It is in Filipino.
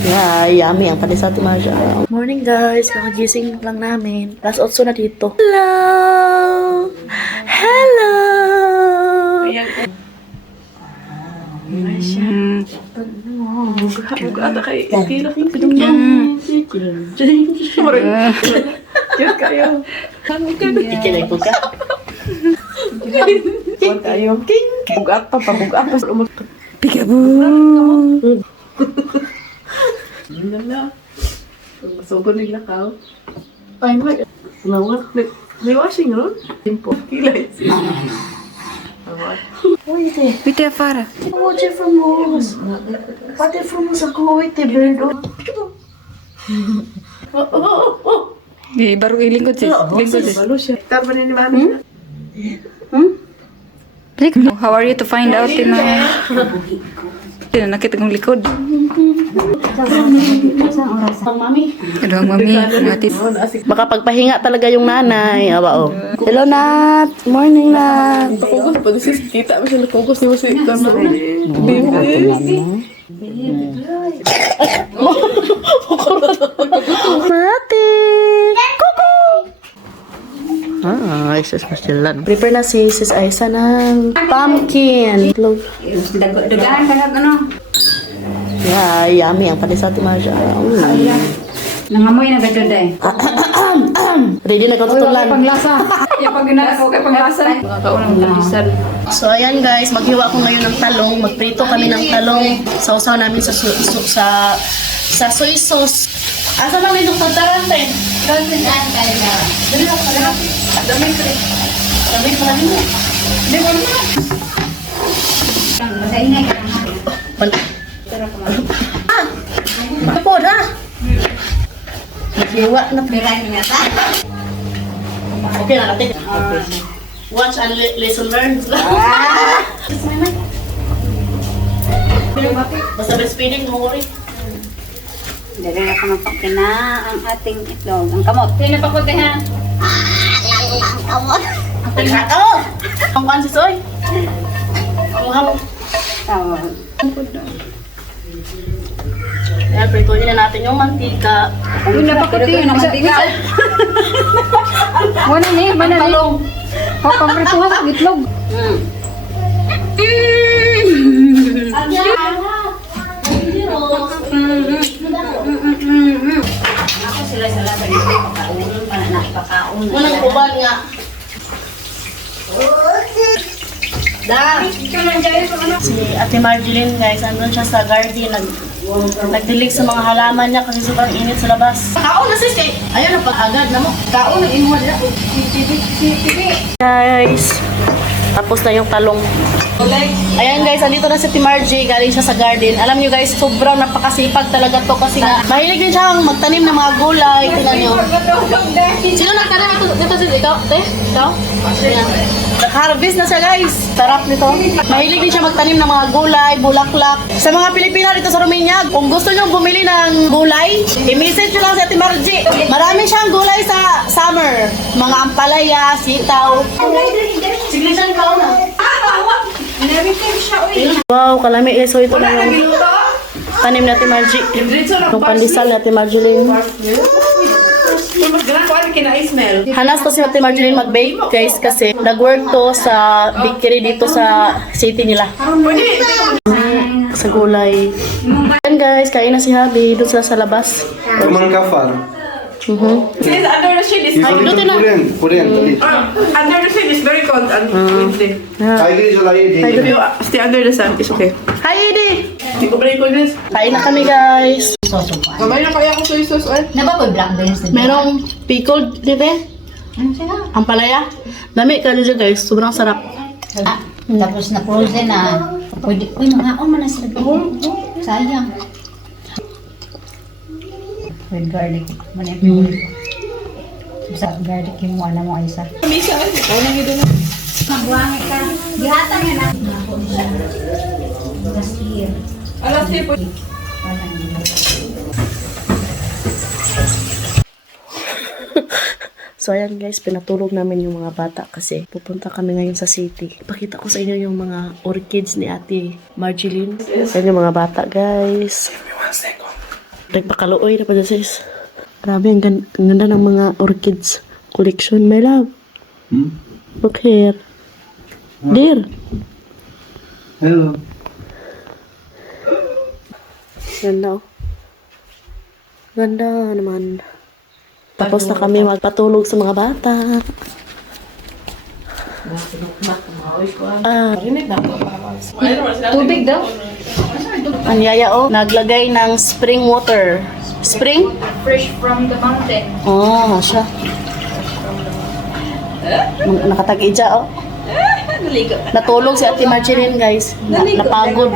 Yeah, yummy ang panis sa Marja. Morning guys, kakagising lang namin. Last 8 na dito. Hello! Hello! Buga ata kay Kira kong pinunong. Diyan kayo. Ikinay ko ka. Diyan kayo. Bugat pa. Peekaboo! Yun na. Masugod nila ka. Ay, my. Nawa. May washing room? Simpo. Kilay. Vite afuera. Oye, famoso. Pate famoso ako, ite, Berdo. Baru ilingkod sis. Lingkod sis. Balo siya. Tama ni Mami. How are you to find out na nakita kong likod? Mami. Hello, mami. Matis. Makapagpahinga talaga yung nanay. Aba, oh. Hello, Nat. Morning, Nat. Nakugos pa. Si tita mo siya nakugos. Di mo si Tama. Mati. Kuku. Ah, Isis Mastilan. Prepare na si Sis Aisa ng pumpkin. Dagahan ka na ano? Yeah, yummy ang panis sa Marja. Nangamoy na beto day. Ready na katutulan. Panglasa. Yung pag ginagawa kay panglasa. Makakaunang pandesal. So ayan guys, maghiwa ko ngayon ng talong. Magprito kami ng talong. Sausaw namin sa soy sauce. Asa lang itong pagtarante? Dali lang, pala. Dami ko rin. Dami ko rin mo. Hindi mo naman. Masaingay ka. Kapod ha? Maghiwa na. Okay na natin. Watch and lesson learned. Basta breastfeeding, no worry. Dali na kumapakti na ang ating itlog. Ang kamot. Sino pa ko ha? Ang kamot. Oh! Ang kuhan si Soy. Ang hamon. Tawag. Ayan, prituhin na natin yung mantika. Uy, napakuti yun. Isa. Wala ni, mana ni. O, pamprituhan ang itlog. Ako sila sa laban dito. Pakaunin pa na nakipakaon. Unang uban nga. Si Ate Marjeline guys, andun siya sa garden. Nagdilig sa mga halaman niya kasi sobrang init sa labas. Kaon na sis eh. Ayun ang pag-agad na mo. Kaon na inuha nila. Guys, tapos na yung talong. Ayan guys, andito na si Ate Margie. Galing siya sa garden. Alam niyo guys, sobrang napakasipag talaga to kasi nga mahilig din siyang magtanim ng mga gulay. Tingnan niyo. Sino nagtanim ito sis? Ikaw? Ikaw? Ayan. Nag-harvest na siya guys. Sarap nito. Mahilig din siya magtanim ng mga gulay, bulaklak. Sa mga Pilipino dito sa Romania, kung gusto nyo bumili ng gulay, i-message nyo lang si Ate Margie. Marami siyang gulay sa summer. Mga ampalaya, sitaw. Sige siyang kao na. Wow, kalami. So ito na yung tanim ni Ate Margie. Yung pandesal ni Ate Marjeline. Hanas to si Ate Marjeline mag-bake guys kasi nag-work to sa bakery dito sa city nila. Sa gulay. Ayan guys, kain na si Habi. Doon sila sa labas. Teman kafar. Sis, under the shade is Luto na. Korean tadi. under the shade is very cold and windy. Kayak gini lagi di. If you stay under the sun, it's okay. Hi, Edie! Hindi ko break ko this. Kain na kami guys. Mamay na kaya ako soy sauce ay. Nabakoy black beans. Merong pickled dito. Ano sila? Ang palaya. Dami ka dito guys. Sobrang sarap. Tapos na frozen na. Pwede, uy, mga man na sila. Sayang. With garlic. Sa garlic yung wala mo isa. Misa, ikaw nang ito na. Magwangi ka. Gihatan nga na. Gasir. Alas tipo. So ayan guys, pinatulog namin yung mga bata kasi pupunta kami ngayon sa city. Ipakita ko sa inyo yung mga orchids ni Ate Marjeline. Ayan yung mga bata guys. Give me 1 second. Nagpakaluoy na pa dyan, sis. Grabe, ang ganda ng mga orchids collection, my love. Look here. Dear. Hello. Ganda, oh. Ganda naman. Tapos na kami magpatulog sa mga bata. Tubig daw. Ang yaya, oh. Naglagay ng spring water. Spring? Fresh from the mountain. Oh, siya. Nakatag-idya, oh. Natulog si Ate Marceline, guys. Napagod.